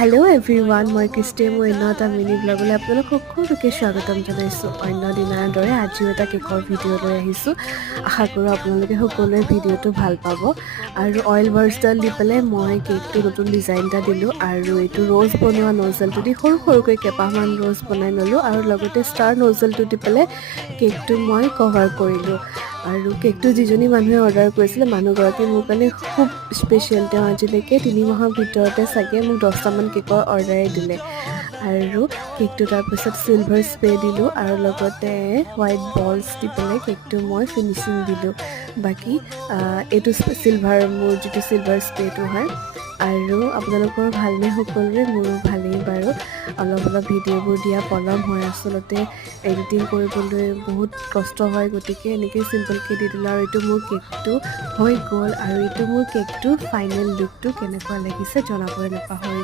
Hello' everyone, মই Christie. মোৰ অন্য এটা মিনি ব্লগলৈ আপোনালোক সকলোকে স্বাগতম জনাইছোঁ। অন্য দিনাৰ দৰে আজিও এটা কেকৰ ভিডিঅ' লৈ আহিছোঁ। আশা কৰোঁ আপোনালোকে সকলোৱে ভিডিঅ'টো ভাল পাব। আৰু অইল বাৰ্ষ্টডাল দি পেলাই মই কেকটো নতুন ডিজাইন এটা দিলোঁ, আৰু এইটো ৰ'জ বনোৱা নজলটো দি সৰু সৰুকৈ কেইবামান ৰ'জ বনাই ল'লোঁ, আৰু লগতে ষ্টাৰ নজলটো দি পেলাই কেকটো মই কভাৰ কৰিলোঁ। আৰু কেকটো যিজনী মানুহে অৰ্ডাৰ কৰিছিলে, মানুহগৰাকী মোৰ কাৰণে খুব স্পেচিয়েল। তেওঁ আজিলৈকে 3 মাহৰ ভিতৰতে চাগে মোক 10টামান কেকৰ অৰ্ডাৰে দিলে। আৰু কেকটো তাৰপিছত চিলভাৰ স্প্ৰে দিলোঁ, আৰু লগতে হোৱাইট বলছ দি পেলাই কেকটো মই ফিনিচিং দিলোঁ। বাকী এইটো মোৰ যিটো চিলভাৰ স্প্ৰেটো হয়। আৰু আপোনালোকৰ ভালনে সকলোৰে? মোৰো ভালেই বাৰু। অলপ ভিডিঅ'বোৰ দিয়া পলম হয়, আচলতে এডিটিং কৰিবলৈ বহুত কষ্ট হয়, গতিকে এনেকৈ চিম্পলকৈ দি দিলোঁ। আৰু এইটো মোৰ কেকটো হৈ গ'ল, আৰু এইটো মোৰ কেকটোৰ ফাইনেল লুকটো কেনেকুৱা লাগিছে জনাবলৈ নাপাহৰিব।